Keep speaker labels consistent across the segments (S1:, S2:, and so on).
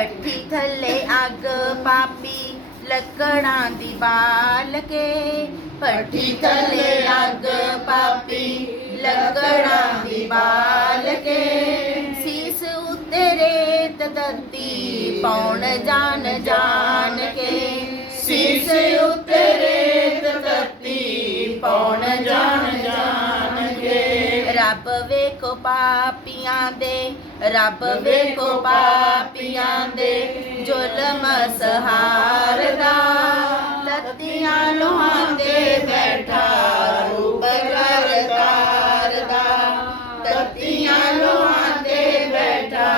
S1: ਭੱਠੀ ਥੱਲੇ ਅੱਗ ਪਾਪੀ ਲੱਕੜਾਂ ਦੀ ਬਾਲ ਕੇ। ਭੱਠੀ ਥੱਲੇ ਅੱਗ ਪਾਪੀ ਲੱਕੜਾਂ ਦੀ ਬਾਲ ਕੇ। ਸੀਸ ਉੱਤੇ ਰੇਤ ਦੱਤੀ ਪਾਉਣ ਜਾਣ ਜਾਣ ਕੇ। ਸੀਸ ਉੱਤੇ ਰੱਬ ਵੇਖੋ ਪਾਪੀਆਂ ਦੇ ਰੱਬ ਵੇਖੋ ਪਾਪੀਆਂ ਦੇ ਜ਼ੁਲਮ ਸਹਾਰਦਾ। ਤਤੀਆਂ ਲੋਹਾਂ ਦੇ ਬੈਠਾ ਰੂਪ ਕਰਤਾਰਦਾ। ਤਤੀਆਂ ਲੋਹਾਂ ਦੇ ਬੈਠਾ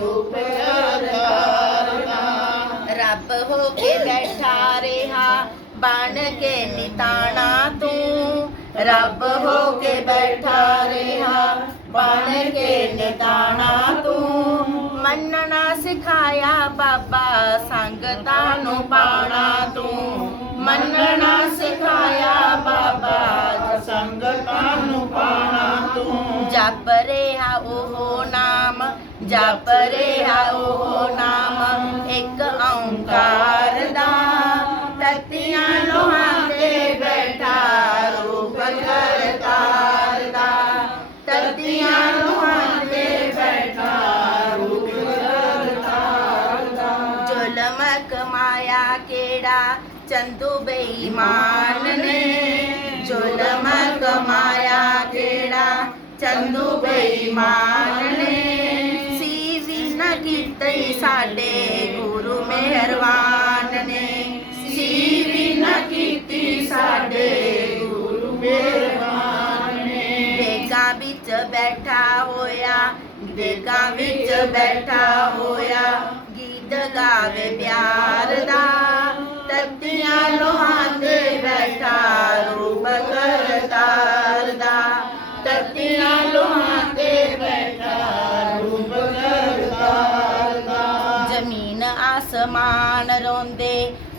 S1: ਰੂਪ ਕਰਤਾਰਦਾ। ਰੱਬ ਹੋ ਕੇ ਬੈਠਾ ਰਿਹਾ ਬਣ ਕੇ ਨਿਤਾਣਾ ਤੂੰ ਰੱਬ ਹੋ ਕੇ ਬੈਠਾ ਰਿਹਾ, ਬਣ ਕੇ ਨਿਤਾਣਾ ਤੂੰ। ਮੰਨਣਾ ਸਿਖਾਇਆ ਬਾਬਾ ਸੰਗਤਾਂ ਨੂੰ ਪਾਣਾ ਤੂੰ। ਮੰਨਣਾ ਸਿਖਾਇਆ ਬਾਬਾ
S2: ਸੰਗਤਾਂ ਨੂੰ ਪਾਣਾ ਤੂੰ।
S1: ਜਪ ਰਿਹਾ ਉਹ ਨਾਮ, ਜਪ ਰਿਹਾ ਉਹ ਨਾਮ। ਇੱਕ ਓੰਕਾਰ ਦਾ ਤਤੀਆਂ ਕਿਹੜਾ ਚੰਦੂ ਬੇਈਮਾਨ ਨੇ ਜ਼ੁਲਮ ਕਮਾਇਆ ਕਿਹੜਾ ਚੰਦੂ ਬੇਈਮਾਨ ਨੇ ਸੀ ਵੀ ਨਾ ਕੀਤੇ ਸਾਡੇ ਗੁਰੂ ਮਿਹਰਬਾਨ ਨੇ ਸੀ ਨਾ ਕੀਤੀ ਸਾਡੇ ਗੁਰੂ ਮਿਹਰਬਾਨ ਵਿੱਚ ਬੈਠਾ ਹੋਇਆ ਦੇਗਾ ਵਿੱਚ ਬੈਠਾ ਹੋਇਆ ਗੀਤ ਗਾਵੇ ਪਿਆਰ ਦਾ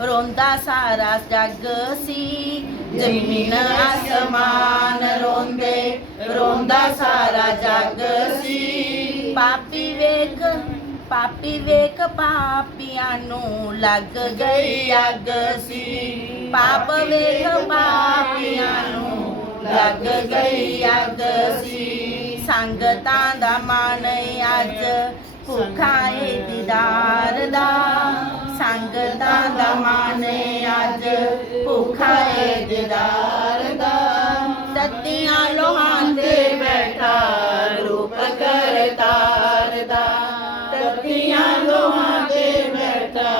S1: ਰੋਂਦਾ ਸਾਰਾ ਜੱਗ ਸੀ। ਜ਼ਮੀਨ ਆਸਮਾਨ ਰੋਂਦੇ, ਰੋਂਦਾ ਸਾਰਾ ਜੱਗ ਸੀ। ਪਾਪੀ ਵੇਖ ਪਾਪੀ ਵੇਖ, ਪਾਪੀਆਂ ਨੂੰ ਲੱਗ ਗਈ ਅੱਗ ਸੀ। ਪਾਪ ਵੇਖ, ਪਾਪੀਆਂ ਨੂੰ ਲੱਗ ਗਈ ਅੱਗ ਸੀ। ਸੰਗਤਾਂ ਦਾ ਮਨ ਅੱਜ, ਭੁੱਖਾ ਏ ਦੀਦਾਰ ਦਾ। ਸੰਗਤਾਂ ਦਾ ਮਨ ਅੱਜ। ਭੁੱਖਾ ਏ ਦੀਦਾਰ ਦਾ। ਤਤੀਆਂ ਲੋਹਾਂ ਤੇ ਬੈਠਾ ਰੂਪ ਕਰਤਾਰ ਦਾ। ਤਤੀਆਂ ਲੋਹਾਂ ਤੇ ਬੈਠਾ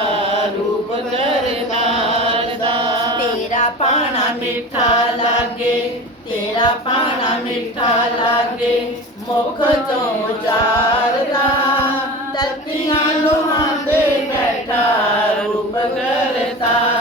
S1: ਰੂਪ ਕਰਤਾਰ ਦਾ। ਤੇਰਾ ਪਾਣਾ ਮਿੱਠਾ ਲਾਗੇ, ਤੇਰਾ ਪਾਣਾ ਮਿੱਠਾ ਲਾਗੇ, ਮੁਖ ਤੋਂ ਉਚਾਰਦਾ। ਤਤੀਆਂ ਲੋਹਾਂ ਤੇ 다.